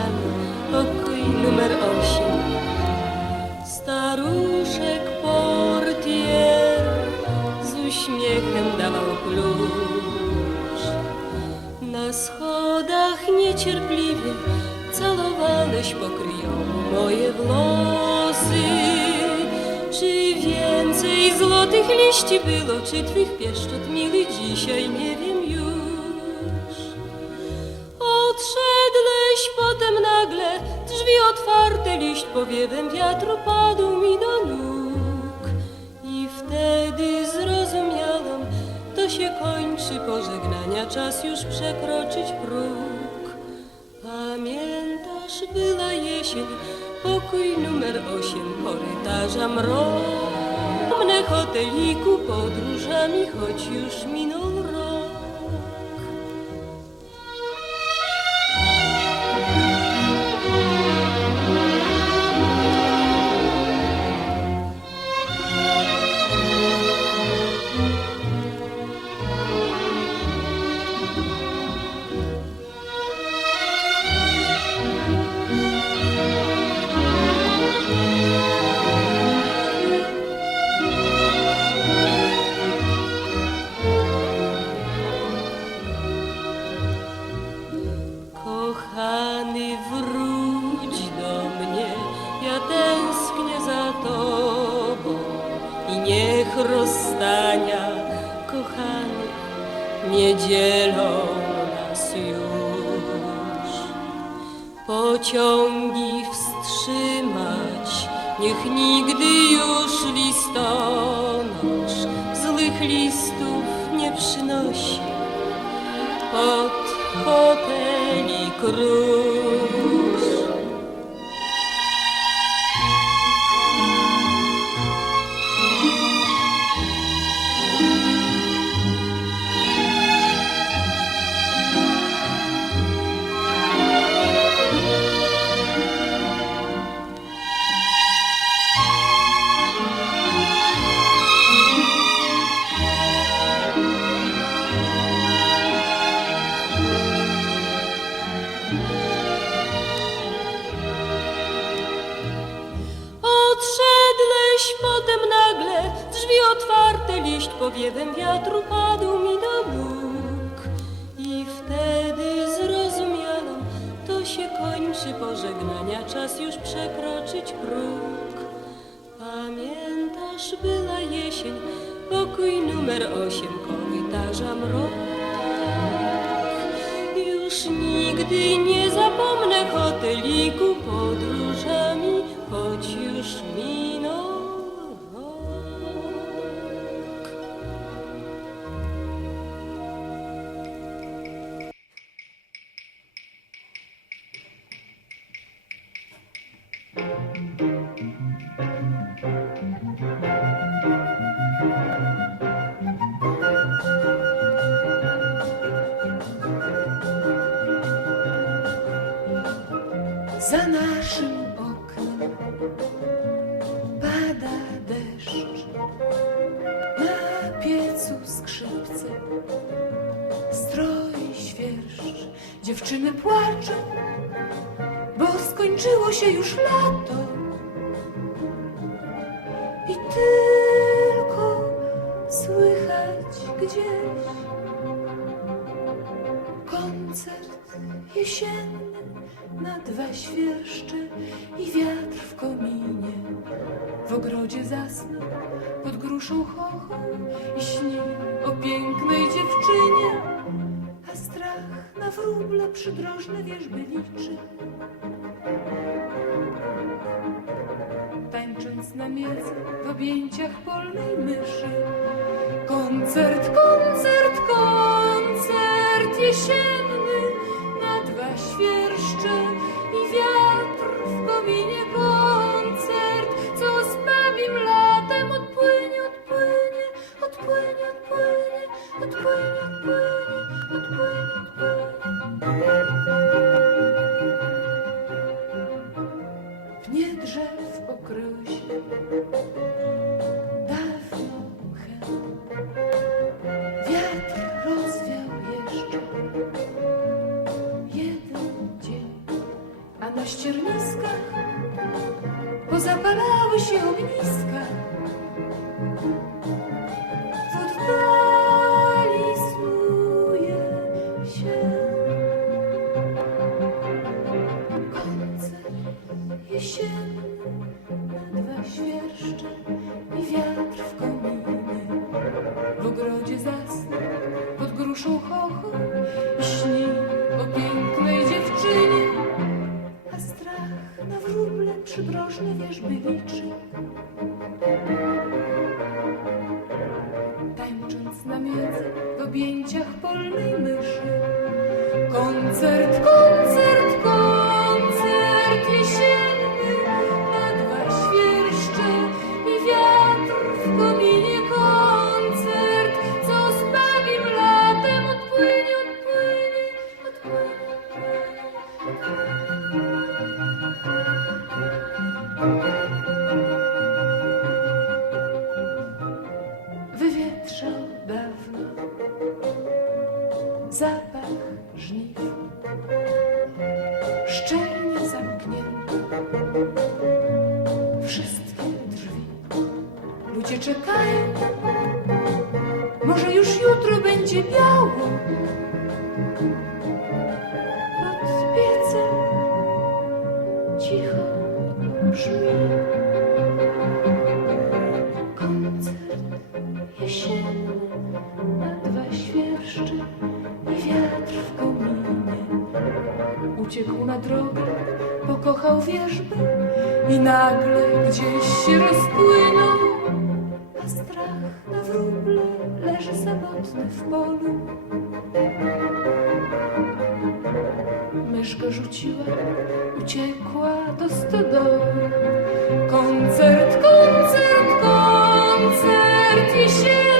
drzwiami pokój numer osiem. Staruszek portier z uśmiechem dawał klucz. Na schodach niecierpliwie całowaneś pokryją moje włosy. Czy więcej złotych liści było, czy twych pieszczot miły dzisiaj, nie wiem Odszedłeś potem nagle, drzwi otwarte, liść powiewem wiatru padł mi do nóg. I wtedy zrozumiałam, to się kończy pożegnania, czas już przekroczyć próg. Pamiętasz, była jesień, pokój numer osiem, korytarza mrok. Mnie hoteliku podróżami, choć już minął rozstania kochanych nie dzielą nas już. Pociągi wstrzymać, niech nigdy już listonosz złych listów nie przynosi pod hoteli krusz. Drzwi otwarte, liść powiewem wiatru padł mi do nóg. I wtedy zrozumiałam, to się kończy pożegnania, czas już przekroczyć próg. Pamiętasz, była jesień, pokój numer osiem, korytarza mrok. Już nigdy nie zapomnę hoteliku podróżami, choć już minął Za naszym oknem pada deszcz, na piecu skrzypce, stroi świerszcz. Dziewczyny płaczą, skończyło się już lato i tylko słychać gdzieś koncert jesienny na dwa świerszcze i wiatr w kominie. W ogrodzie zasnął pod gruszą chochą i śni o pięknej dziewczynie, a strach na wróble przydrożne wierzby liczy. W objęciach polnej myszy. Koncert, koncert, koncert jesienny na dwa świerszcze i wiatr w kominie koncert, co z babim latem odpłynie, odpłynie, odpłynie, odpłynie, odpłynie, odpłynie, odpłynie, odpłynie. Pnie drzew na ścierniskach, pozapalały się ogniska. W oddali się koncert. jeszcze uciekł na drogę, pokochał wierzby i nagle gdzieś się rozpłynął. A strach na wróble leży samotny w polu. Mysz rzuciła, uciekła do stodoły. Koncert, koncert, koncert jesienny.